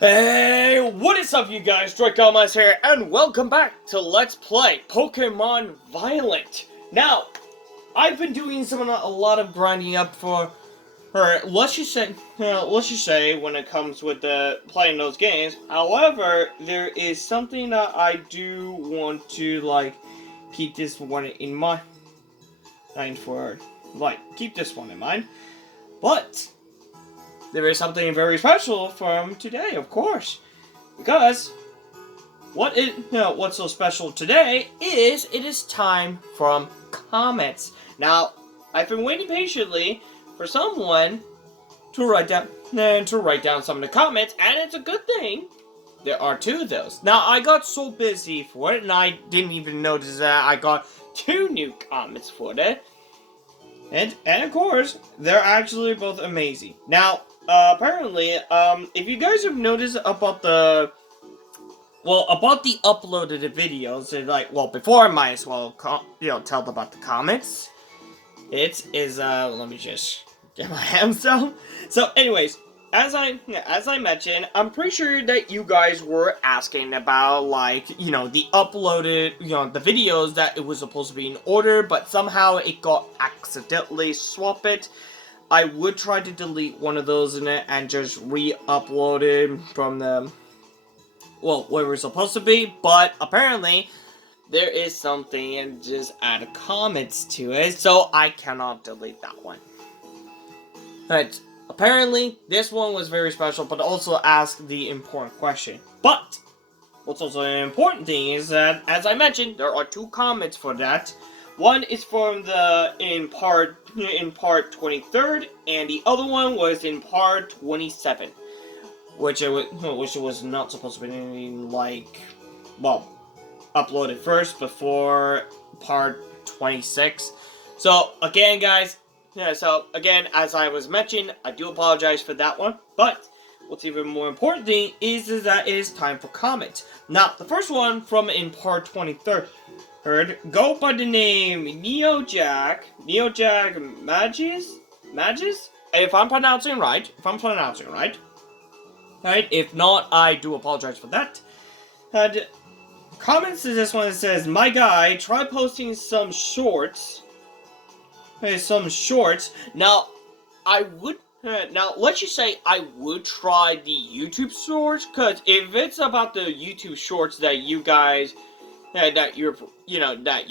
Hey, what is up you guys, Dracomas here, and welcome back to Let's Play Pokemon Violet. Now, I've been doing a lot of grinding up let's just say when it comes with playing those games. However, there is something that I do want to, keep this one in mind keep this one in mind, but there is something very special from today, of course, because what's so special today is it is time from comments. Now, I've been waiting patiently for someone to write down some of the comments, and it's a good thing. There are two of those. Now, I got so busy for it, and I didn't even notice that I got two new comments for it. And of course, they're actually both amazing. Now, apparently, if you guys have noticed about the uploaded videos, before I might as well, tell about the comments. Let me just get my hands down. So, anyways, as I mentioned, I'm pretty sure that you guys were asking about, the uploaded, the videos that it was supposed to be in order, but somehow it got accidentally swapped. I would try to delete one of those in it and just re-upload it from where we're supposed to be, but apparently there is something and just add comments to it, so I cannot delete that one. But apparently this one was very special, but also asked the important question. But what's also an important thing is that, as I mentioned, there are two comments for that. One is from in part 23rd, and the other one was in part 27. Which it was not supposed to be uploaded first before part 26. So again, guys, as I was mentioning, I do apologize for that one. But what's even more important thing is that it is time for comments. Now, the first one from in part 23rd go by the name Neojack Magis. If I'm pronouncing right. Right? If not, I do apologize for that. And comments to this one that says, "My guy, try posting some shorts." Now, let's just say I would try the YouTube shorts, because if it's about the YouTube shorts that you guys, that you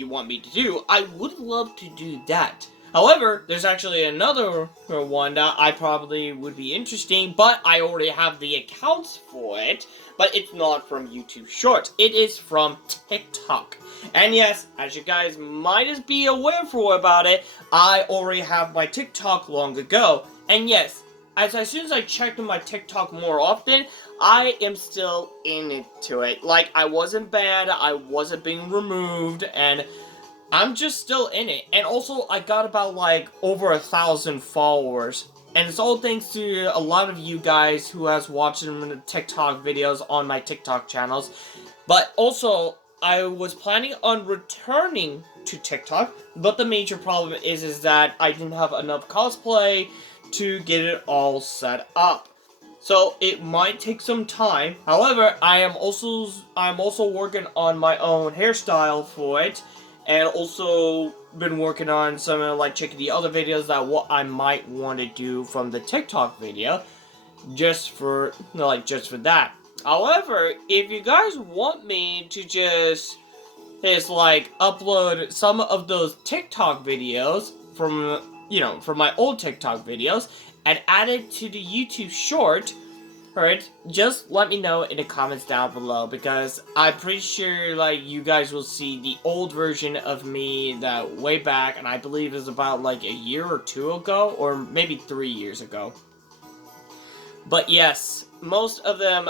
want me to do, I would love to do that. However, there's actually another one that I probably would be interesting, but I already have the accounts for it, but it's not from YouTube Shorts. It is from TikTok. And yes, as you guys might be aware about it, I already have my TikTok long ago. And yes, as soon as I checked my TikTok more often, I am still into it. Like, I wasn't banned, I wasn't being removed, and I'm just still in it. And also, I got about over 1,000 followers, and it's all thanks to a lot of you guys who has watched the TikTok videos on my TikTok channels. But also, I was planning on returning to TikTok, but the major problem is that I didn't have enough cosplay to get it all set up. So it might take some time. However, I'm also working on my own hairstyle for it. And also been working on some checking the other videos that what I might want to do from the TikTok video, just for that. However, if you guys want me to just upload some of those TikTok videos from my old TikTok videos and add it to the YouTube short, alright, just let me know in the comments down below, because I'm pretty sure you guys will see the old version of me that way back, and I believe it was about a year or two ago, or maybe 3 years ago. But yes, most of them,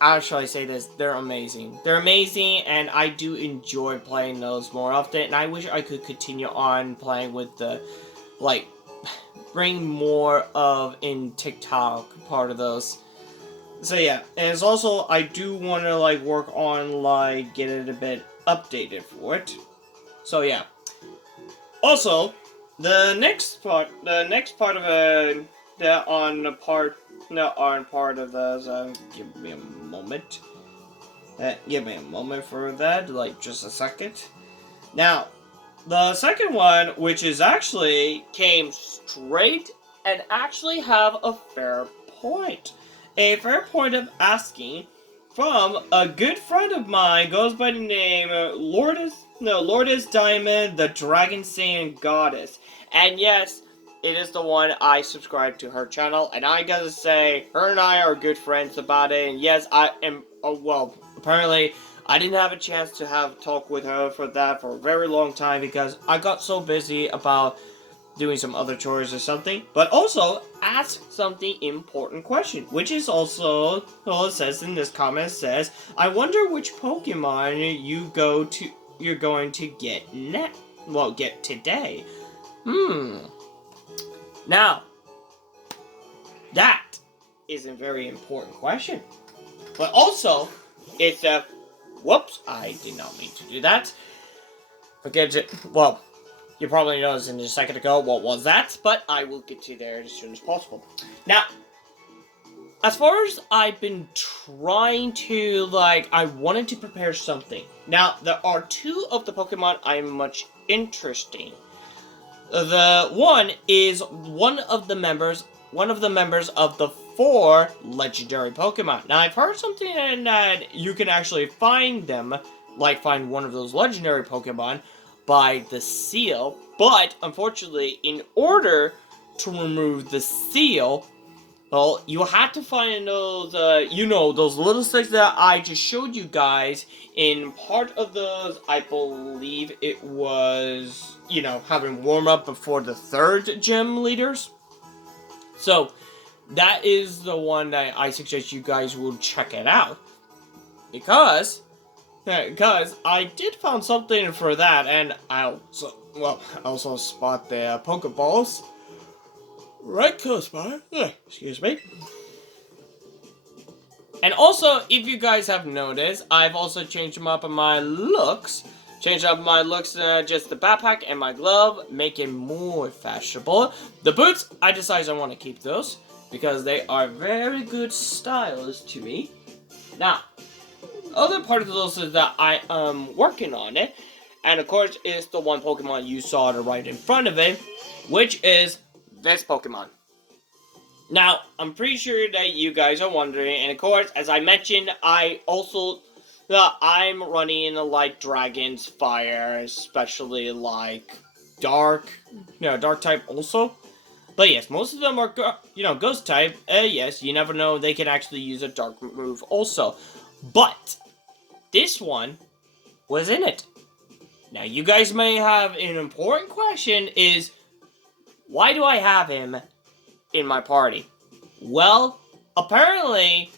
how shall I say this, they're amazing. They're amazing, and I do enjoy playing those more often, and I wish I could continue on playing with the, bring more of in TikTok part of those. So yeah, and it's also, I do want to work on get it a bit updated for it. So yeah. Also, the next part of on part that aren't part of those. Give me a moment. Give me a moment for that, like just a second. Now, the second one, which is actually came straight and actually have a fair point. A fair point of asking from a good friend of mine, goes by the name Lourdes Diamond, the Dragon Saiyan Goddess. And yes, it is the one I subscribe to her channel, and I gotta say, her and I are good friends about it, and yes, I am, apparently, I didn't have a chance to have talk with her for that for a very long time, because I got so busy about doing some other chores or something, but also ask something important question, which is also, well, it says in this comment, says, I wonder which Pokemon you're going to get get today. Now, that is a very important question. But also, it's a... Whoops, I did not mean to do that. Forget it. Well, you probably noticed in just a second ago what was that, but I will get to there as soon as possible. Now, as far as I've been trying to, I wanted to prepare something. Now, there are two of the Pokemon I'm much interested in. The one is one of the members of the 4 legendary Pokemon. Now, I've heard something that you can actually find them, find one of those legendary Pokemon, by the seal, but unfortunately, in order to remove the seal, well, you have to find those, those little sticks that I just showed you guys. In part of those, I believe it was, having warm up before the 3rd gym leaders. So, that is the one that I suggest you guys will check it out. Because I did found something for that, and I also spot the Pokeballs right close by. Excuse me. And also, if you guys have noticed, I've also changed up my looks. Just the backpack and my glove, make it more fashionable. The boots, I decided I want to keep those, because they are very good styles to me. Now, other part of those is that I am working on it, and of course, it's the one Pokemon you saw right in front of it, which is this Pokemon. Now, I'm pretty sure that you guys are wondering, and of course, as I mentioned, I'm running Dragon's Fire, especially Dark type also. But yes, most of them are, Ghost type. Yes, you never know, they can actually use a Dark move also. But this one was in it. Now, you guys may have an important question is, why do I have him in my party? Well, apparently,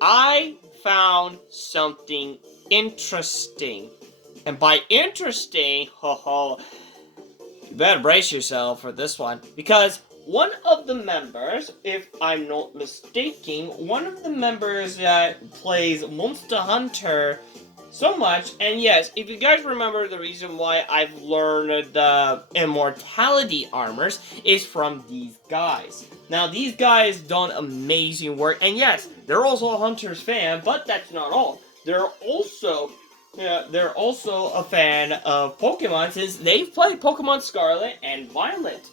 I found something interesting. And by interesting, you better brace yourself for this one. Because one of the members, if I'm not mistaken, one of the members that plays Monster Hunter so much, and yes, if you guys remember, the reason why I've learned the immortality armors is from these guys. Now, these guys done amazing work, and yes, they're also a Hunter's fan, but that's not all. They're also a fan of Pokemon, since they've played Pokemon Scarlet and Violet.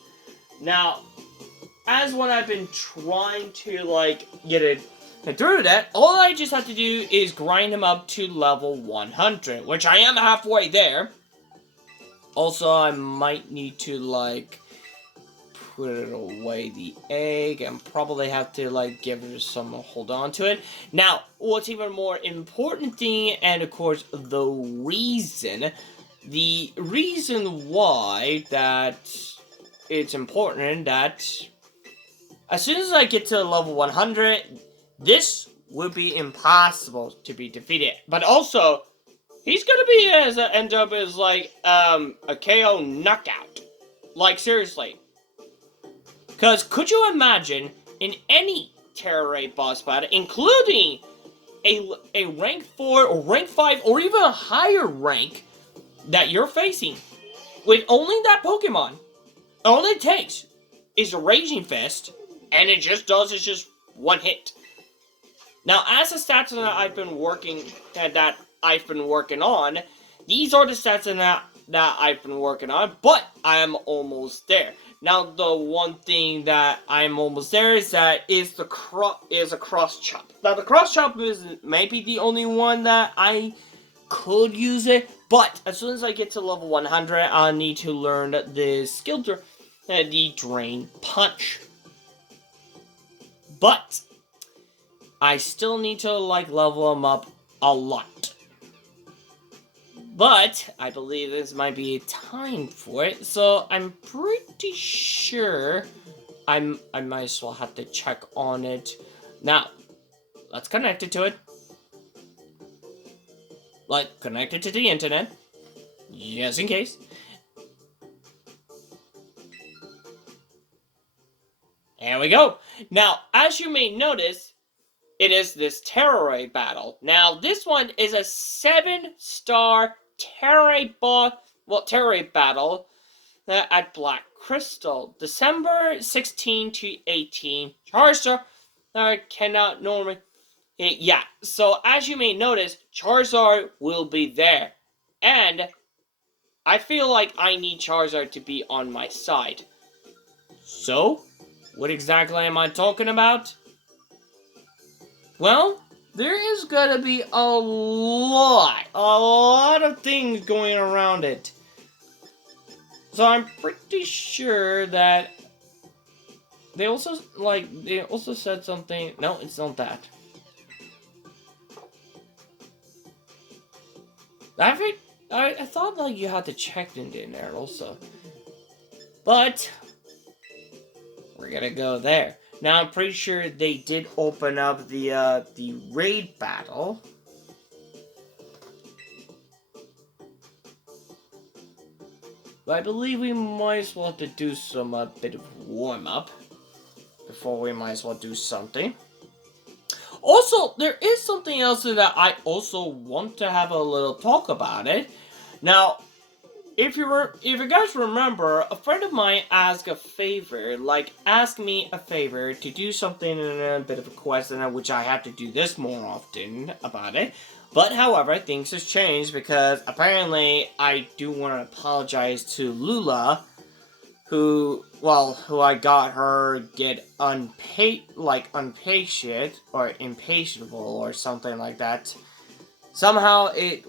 Now, as when I've been trying to, get it through that, all I just have to do is grind him up to level 100, which I am halfway there. Also, I might need to, put it away, the egg, and probably have to, give it some hold on to it. Now, what's even more important thing, and of course, the reason why that it's important that as soon as I get to level 100, this would be impossible to be defeated. But also, he's gonna end up as a KO knockout. Seriously. Because could you imagine in any Terra Raid boss battle, including a rank 4 or rank 5 or even a higher rank that you're facing, with only that Pokemon, all it takes is a Raging Fist, and it just does its just one hit. Now, as the stats that I've been working on, these are the stats that I've been working on, but I am almost there. Now, the one thing that I'm almost there is a cross chop. Now, the cross chop is maybe the only one that I could use it, but as soon as I get to level 100, I'll need to learn the skill, the Drain Punch. But I still need to level them up a lot. But I believe this might be time for it, so I'm pretty sure I might as well have to check on it. Now, let's connect it to it. Connect it to the internet, just in case. There we go. Now, as you may notice, it is this Terroray battle. Now, this one is a 7-star Terroray battle at Black Crystal. December 16 to 18. Charizard cannot normally... Yeah, so as you may notice, Charizard will be there. And I feel like I need Charizard to be on my side. So, what exactly am I talking about? Well, there is gonna be a lot of things going around it. So I'm pretty sure that they also said something. No, it's not that. I thought you had to check in there also. But we're gonna go there. Now, I'm pretty sure they did open up the raid battle. But I believe we might as well have to do some bit of warm-up before we might as well do something. Also, there is something else that I also want to have a little talk about it. Now, if you guys remember, a friend of mine asked me a favor to do something in a bit of a quest, which I have to do this more often about it. But however, things has changed because apparently I do want to apologize to Lula, who I got her get impatient or impatientable or something like that. Somehow it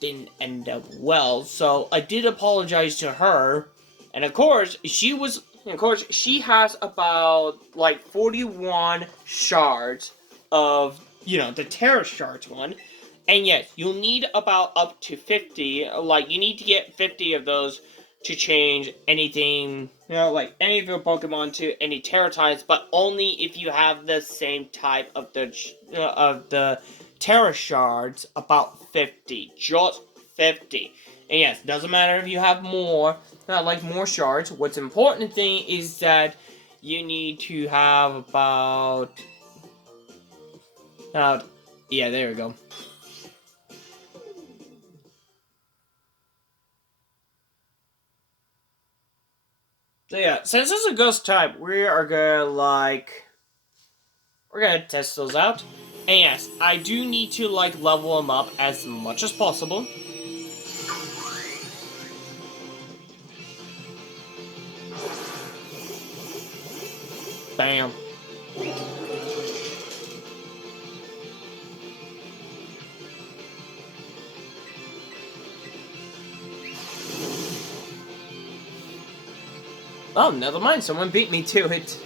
didn't end up well, so I did apologize to her, and of course she has about 41 shards of the Terra Shards one, and yes, you'll need about up to 50. You need to get 50 of those to change anything, any of your Pokemon to any Terra types, but only if you have the same type of the Terra Shards, about 50. Just 50. And yes, doesn't matter if you have more, more shards. What's important thing is that you need to have about... yeah, there we go. So yeah, since it's a ghost type, we're gonna test those out. And yes, I do need to level them up as much as possible. Bam. Oh, never mind, someone beat me to it.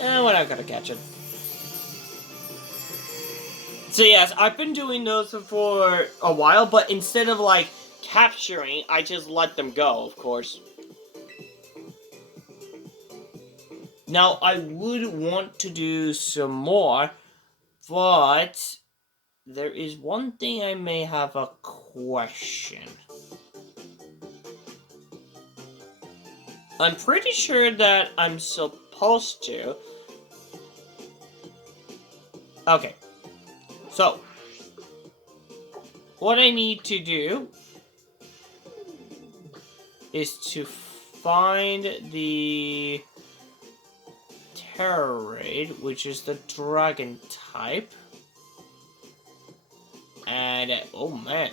We're not gonna catch it. So yes, I've been doing those for a while, but instead of capturing, I just let them go, of course. Now, I would want to do some more, but there is one thing I may have a question. I'm pretty sure that I'm supposed to. Okay. So, what I need to do is to find the Terror Raid, which is the dragon type. And, oh man.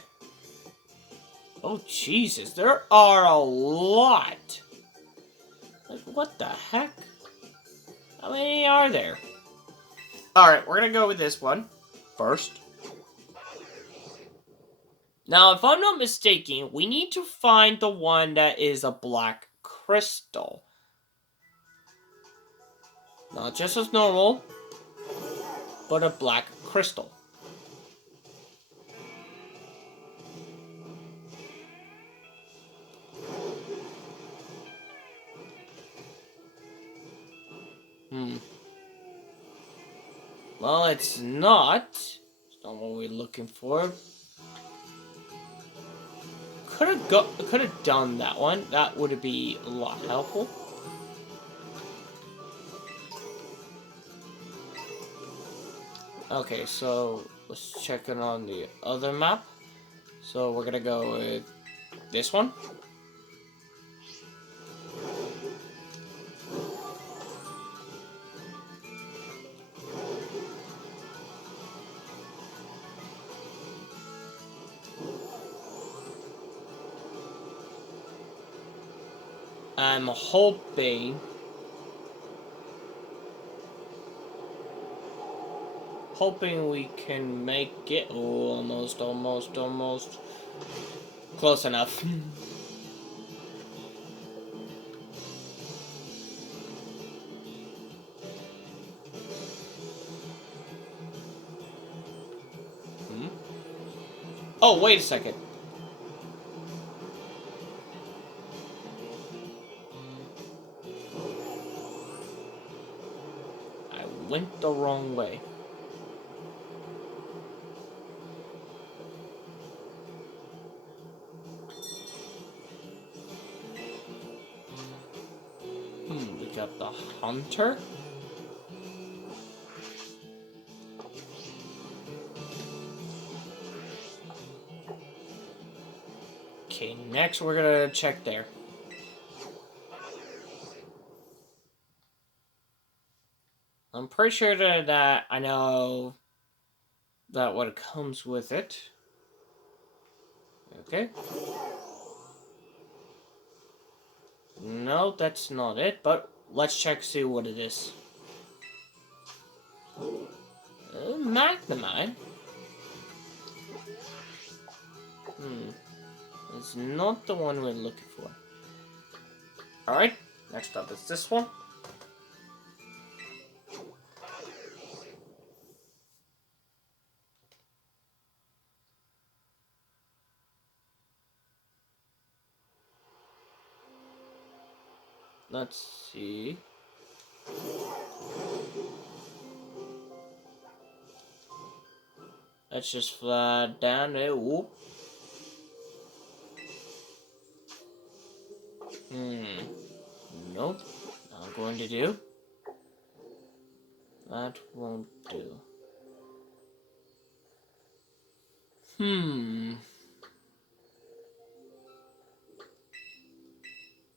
Oh Jesus, there are a lot. Like, what the heck? How many are there? Alright, we're gonna go with this one first. Now, if I'm not mistaken, we need to find the one that is a black crystal. Not just as normal, but a black crystal. Well, it's not. It's not what we're looking for. Could have done that one. That would be a lot helpful. Okay, so let's check it on the other map. So we're gonna go with this one. I'm hoping we can make it. Oh, almost. Close enough. Oh, wait a second. I went the wrong way. We got the hunter. Okay, next we're gonna check there. I'm pretty sure that I know that what comes with it. Okay. No, that's not it, but let's check see what it is. Magnemite. It's not the one we're looking for. Alright, next up is this one. Let's see. Let's just fly down there. Whoop. Nope. Not going to do. That won't do.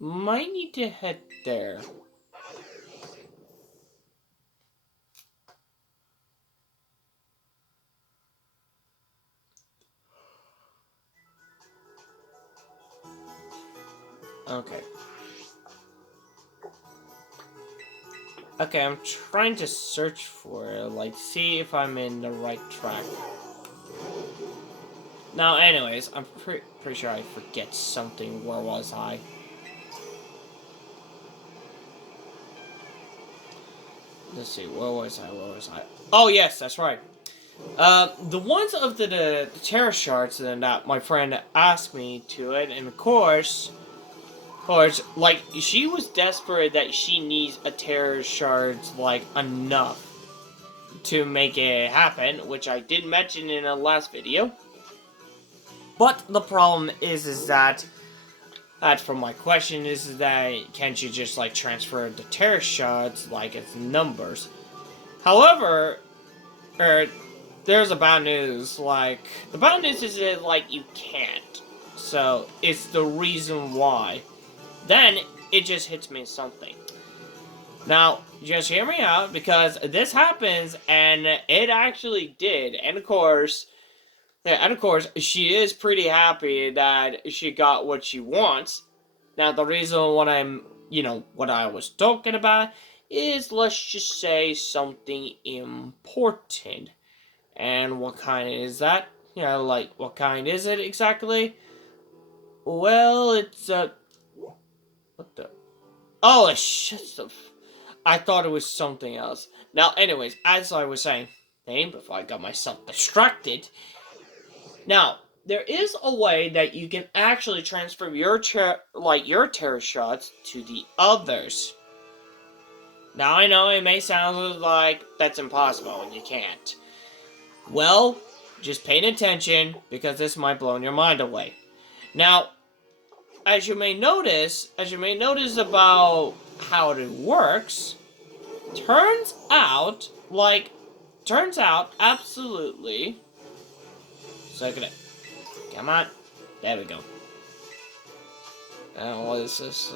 Might need to head there. Okay. Okay, I'm trying to search for it, like, see if I'm in the right track. Now, anyways, I'm pretty sure I forget something. Where was I? Let's see, where was I? Oh, yes, that's right. The ones of the terror shards that my friend asked me to it, and of course, like, she was desperate that she needs a terror shards, like, enough to make it happen, which I did mention in the last video. But the problem is that from my question is that can't you just, like, transfer the terror shards, like, its numbers? However, there's a bad news, like, the bad news is that, like, you can't. So, it's the reason why. then it just hits me something. Now, just hear me out, because this happens, and it actually did. And of course, she is pretty happy that she got what she wants. Now, the reason what what I was talking about is, let's just say, something important. And what kind is that? Like, what kind is it exactly? Well, it's, what the? Oh, shit. I thought it was something else. Now, anyways, as I was saying, before I got myself distracted. Now, there is a way that you can actually transfer your terror shots to the others. Now, I know it may sound like that's impossible and you can't. Well, just pay attention, because this might blow your mind away. Now, as you may notice about how it works, turns out, absolutely. Second it. Come on. There we go. What is this?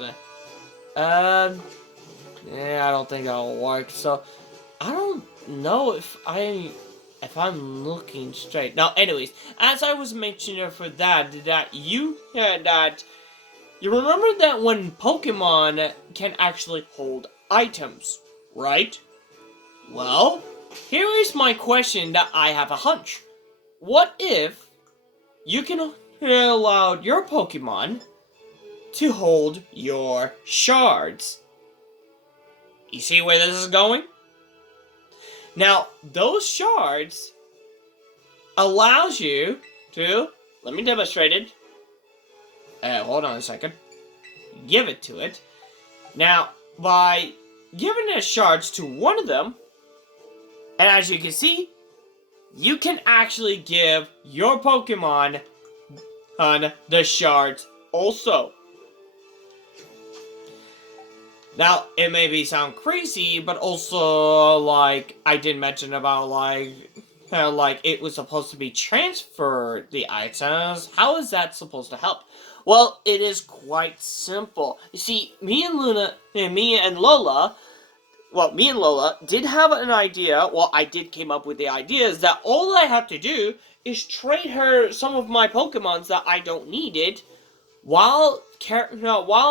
Yeah, I don't think that'll work. So, I don't know if I'm looking straight. Now, anyways, as I was mentioning for that you remember that when Pokemon can actually hold items, right? Well, here is my question that I have a hunch. What if you can allow your Pokemon to hold your shards? You see where this is going? Now, those shards allows you to, let me demonstrate it. Hold on a second. Give it to it. Now, by giving the shards to one of them, and as you can see, you can actually give your Pokemon the shards also. Now, it may sound crazy, but also, like, I did mention about, like, it was supposed to be transferred, the items. How is that supposed to help? Well, it is quite simple. You see, me and Lola did have an idea. Well, I did came up with the idea is that all I have to do is trade her some of my Pokemons that I don't needed, while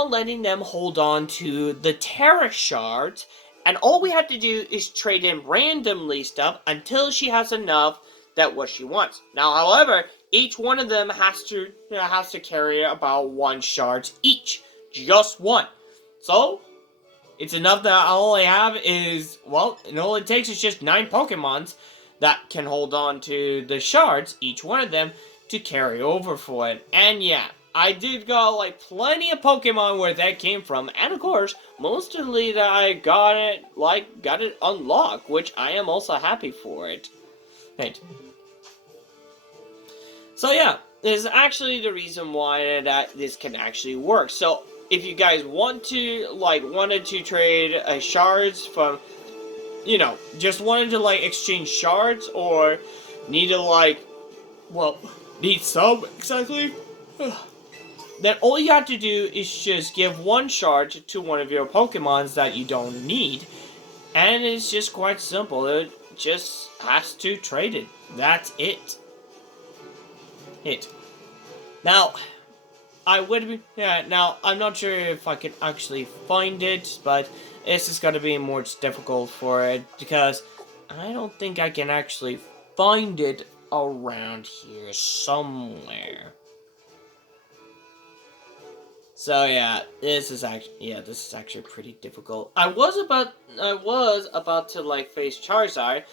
letting them hold on to the Terra Shards, and all we have to do is trade in randomly stuff until she has enough that what she wants. Now, however, each one of them has to carry about 1 shard each, just one. So it's enough that all I have is, well, and all it takes is just 9 Pokemons that can hold on to the shards, each one of them, to carry over for it. And yeah, I did got, like, plenty of Pokemon where that came from, and of course, mostly that I got it unlocked, which I am also happy for it. Right. So yeah, this is actually the reason why that this can actually work. So if you guys wanted to trade shards from, just wanted to exchange shards, or need to need some exactly, then all you have to do is just give 1 shard to one of your Pokemons that you don't need, and it's just quite simple. It just has to trade it. That's it. Now, I'm not sure if I can actually find it, but this is gonna be more difficult for it, because I don't think I can actually find it around here somewhere. So yeah, this is actually pretty difficult. I was about to face Charizard,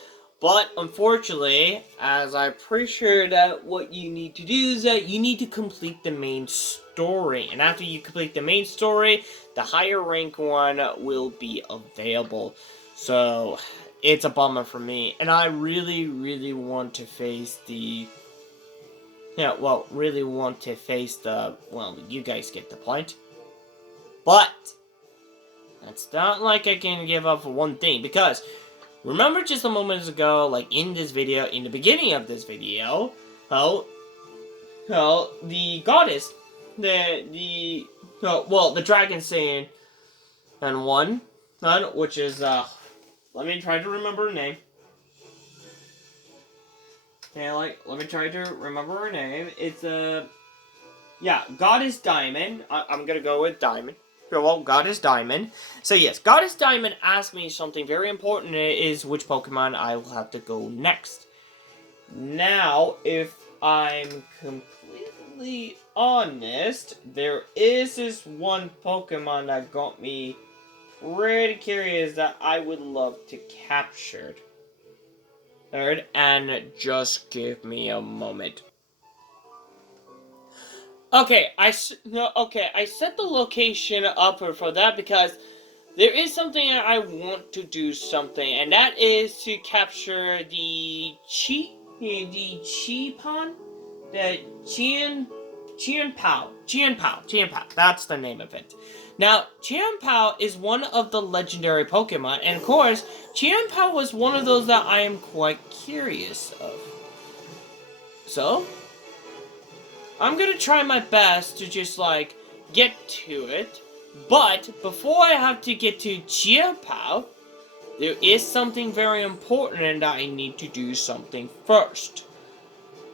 but unfortunately, as I'm pretty sure that what you need to do is that you need to complete the main story. And after you complete the main story, the higher rank one will be available. So, it's a bummer for me. And I really, really want to face the... you guys get the point. But, it's not like I can give up for one thing, because... remember just a moment ago, in the beginning of this video, how the goddess, the no, well, the Dragon Saiyan and one, which is let me try to remember her name. Okay, let me try to remember her name. It's yeah, Goddess Diamond. I'm gonna go with Diamond. Well, Goddess Diamond. So yes, Goddess Diamond asked me something very important. Is which Pokemon I will have to go next. Now, if I'm completely honest, there is this one Pokemon that got me pretty curious that I would love to capture. Third, and just give me a moment. Okay, I set the location up for that because there is something I want to do something, and that is to capture the Chipan, the Chien-Pao. That's the name of it. Now, Chien-Pao is one of the legendary Pokemon, and of course, Chien-Pao was one of those that I am quite curious of. So, I'm gonna try my best to just, like, get to it. But, before I have to get to Chien-Pao, there is something very important and I need to do something first.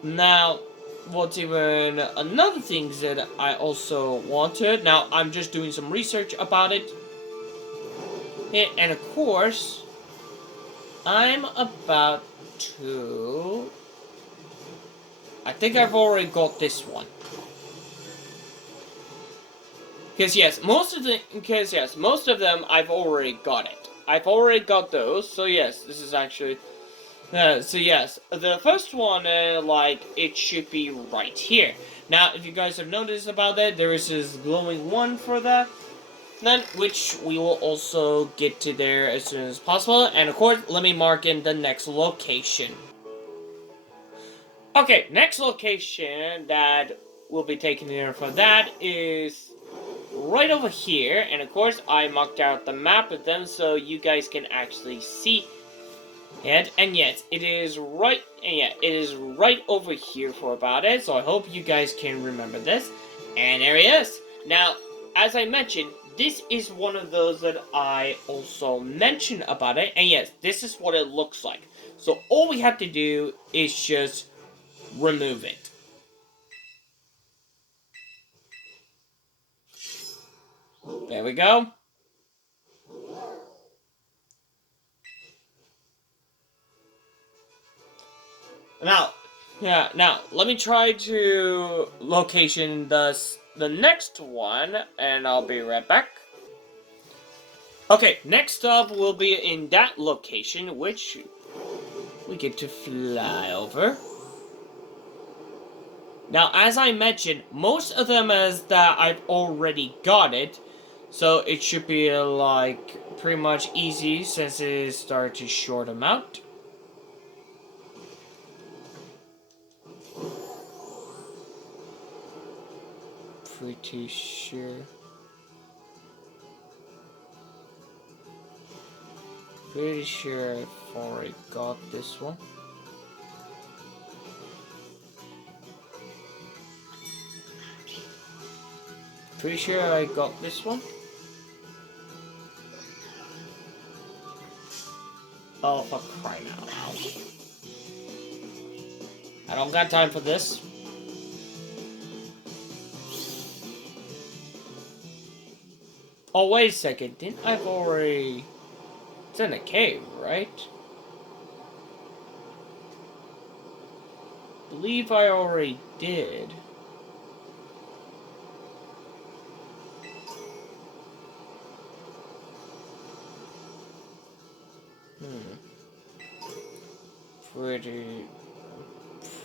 Now, what's even another thing that I also wanted, now I'm just doing some research about it. And of course, I'm about to... I think I've already got this one. Because yes, most of them I've already got it. I've already got those, so yes, this is actually... so yes, the first one, like, it should be right here. Now, if you guys have noticed about that, there is this glowing one for that. Then, which we will also get to there as soon as possible. And of course, let me mark in the next location. Okay, next location that will be taken here for that is right over here. And of course, I marked out the map of them so you guys can actually see it. And yes, it is right over here for about it. So I hope you guys can remember this. And there he is. Now, as I mentioned, this is one of those that I also mentioned about it. And yes, this is what it looks like. So all we have to do is just remove it. There we go. Now, let me try to location the next one, and I'll be right back. Okay, next up will be in that location, which we get to fly over. Now, as I mentioned, most of them is that I've already got it, so it should be, like, pretty much easy since it started to short them out. Pretty sure. Pretty sure I've already got this one. Pretty sure I got this one. Oh, for crying out loud. I don't got time for this. Oh, wait a second. Didn't I've already... It's in a cave, right? I believe I already did.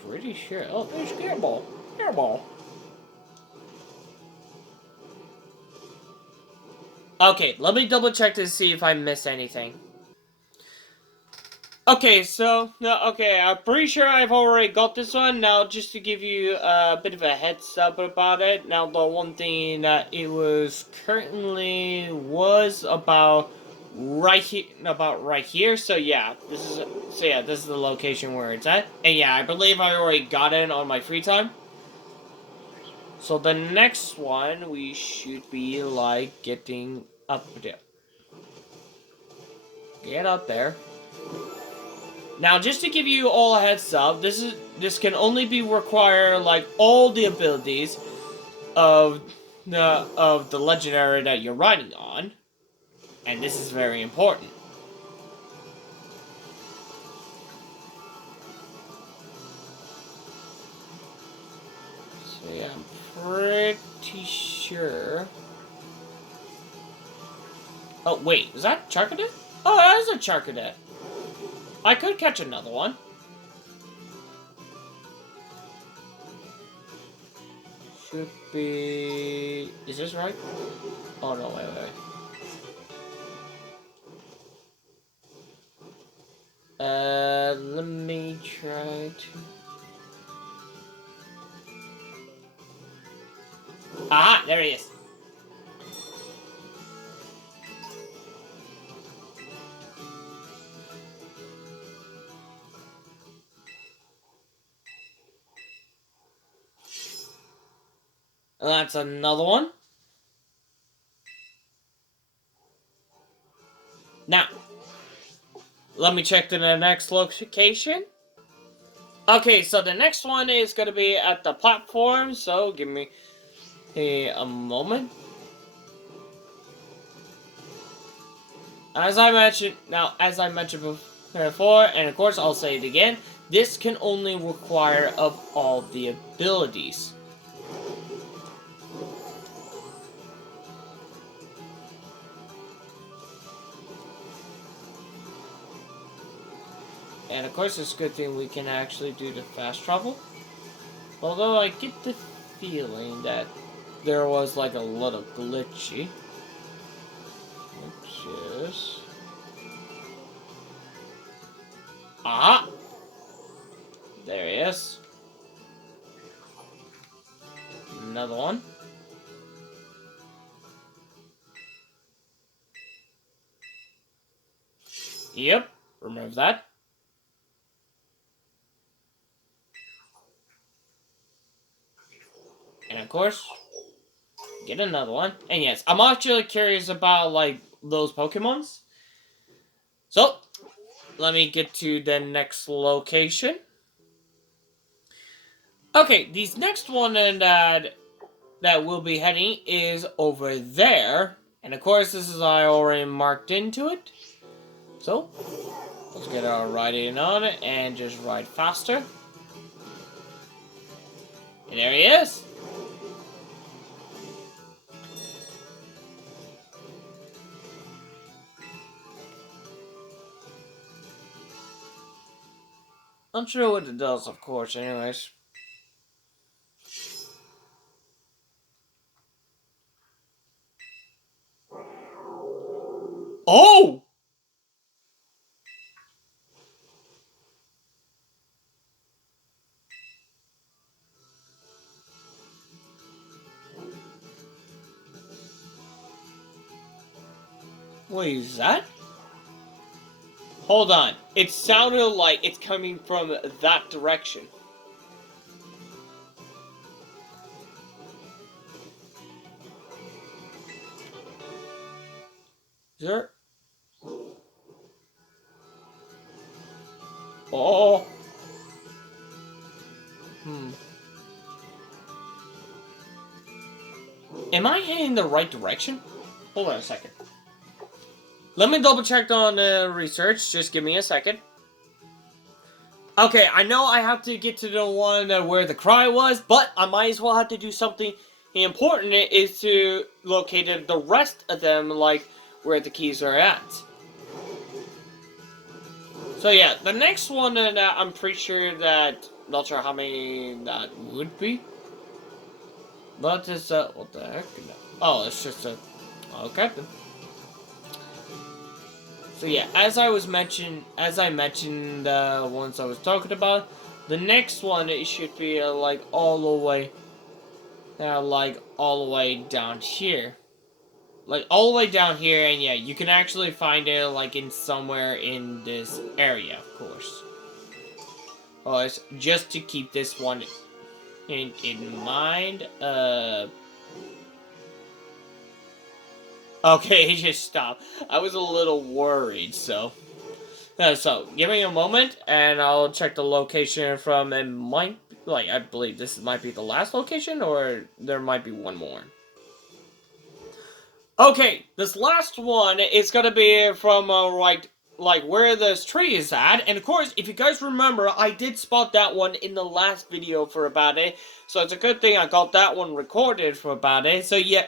Pretty sure. Oh, there's Hairball. Hairball. Okay, let me double check to see if I missed anything. Okay, so, I'm pretty sure I've already got this one. Now, just to give you a bit of a heads up about it. Now, the one thing that it was currently was about right here. So yeah, this is the location where it's at. And yeah, I believe I already got it on my free time. So the next one, we should be, like, getting up there. Get up there. Now, just to give you all a heads up, this can only be require, like, all the abilities of the legendary that you're riding on. And this is very important. So yeah, I'm pretty sure. Oh wait, is that Charcadet? Oh, that is a Charcadet. I could catch another one. Should be. Is this right? Oh no, wait. Let me try to. Ah, there he is. And that's another one. Now, let me check to the next location. Okay, so the next one is going to be at the platform, so give me a moment. As I mentioned before, and of course I'll say it again, this can only require of all the abilities. And of course it's a good thing we can actually do the fast travel. Although I get the feeling that there was like a little glitchy. Which is... Ah! There he is. Another one. Yep, remove that. And of course, get another one. And yes, I'm actually curious about, like, those Pokemons. So, let me get to the next location. Okay, these next one that we'll be heading is over there. And of course, this is I already marked into it. So, let's get our riding on it and just ride faster. And there he is. Not sure what it does, of course, anyways. Oh! Wait, is that? Hold on. It sounded like it's coming from that direction. Is there? Oh. Am I heading the right direction? Hold on a second. Let me double check on research. Just give me a second. Okay, I know I have to get to the one where the cry was, but I might as well have to do something important is to locate the rest of them, like where the keys are at. So yeah, the next one I'm pretty sure that, not sure how many that would be. But it's, what the heck? Oh, it's just a, okay then. So yeah, as I mentioned once I was talking about, the next one, it should be like all the way down here. Like all the way down here, and yeah, you can actually find it like in somewhere in this area, of course. Oh, it's just to keep this one. in mind. Okay, he just stopped. I was a little worried, so. So, give me a moment, and I'll check the location from, it might, like, I believe this might be the last location, or there might be one more. Okay, this last one is gonna be from, like where this tree is at, and of course, if you guys remember, I did spot that one in the last video for about it, so it's a good thing I got that one recorded for about it, so yeah,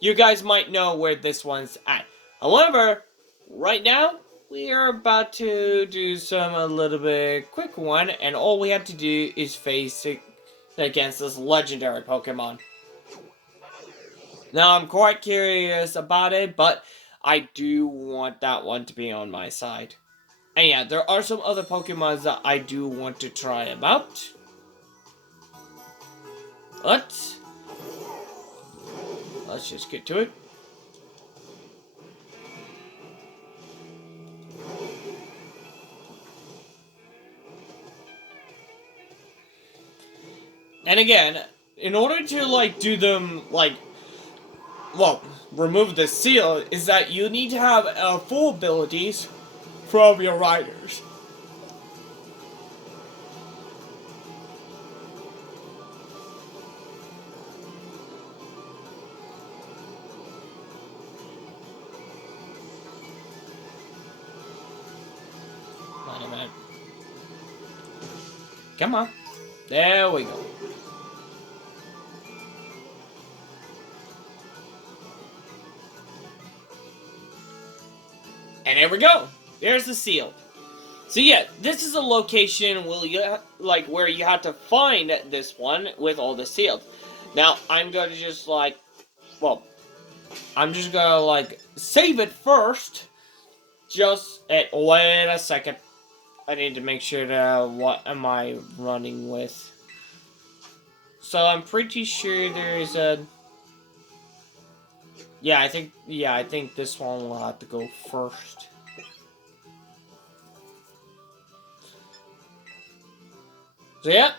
you guys might know where this one's at. However, right now, we are about to do a little bit quick one, and all we have to do is face it against this legendary Pokemon. Now, I'm quite curious about it, but I do want that one to be on my side. And yeah, there are some other Pokemons that I do want to try about. Let's just get to it. And again, in order to, like, do them, like, well, remove the seal, is that you need to have full abilities from your riders. Wait a minute. Come on. There we go. And there we go. There's the seal. So yeah, this is a location where you have to find this one with all the seals. Now, I'm going to just I'm just gonna save it first. Wait a second. I need to make sure that what am I running with. So I'm pretty sure there's a. Yeah, I think this one will have to go first. So yeah.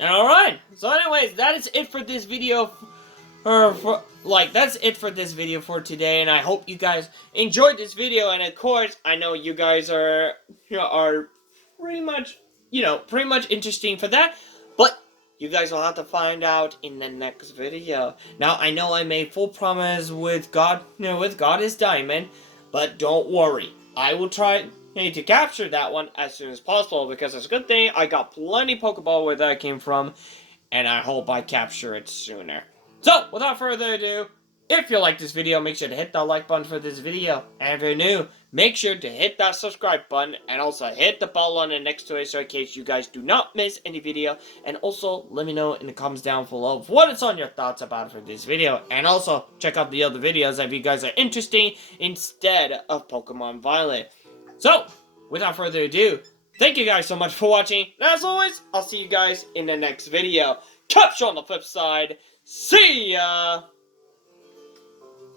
Alright, so anyways, that is it for this video. That's it for this video for today, and I hope you guys enjoyed this video, and of course, I know you guys are pretty much interesting for that, but you guys will have to find out in the next video. Now, I know I made full promise with God is Diamond, but don't worry, I will try to capture that one as soon as possible, because it's a good thing I got plenty Pokeball where that came from, and I hope I capture it sooner. So, without further ado, if you like this video, make sure to hit that like button for this video, and if you're new, make sure to hit that subscribe button, and also hit the bell on it next to it, so in case you guys do not miss any video, and also let me know in the comments down below what is on your thoughts about for this video, and also check out the other videos if you guys are interested instead of Pokemon Violet. So, without further ado, thank you guys so much for watching, and as always, I'll see you guys in the next video. Catch you on the flip side. See ya!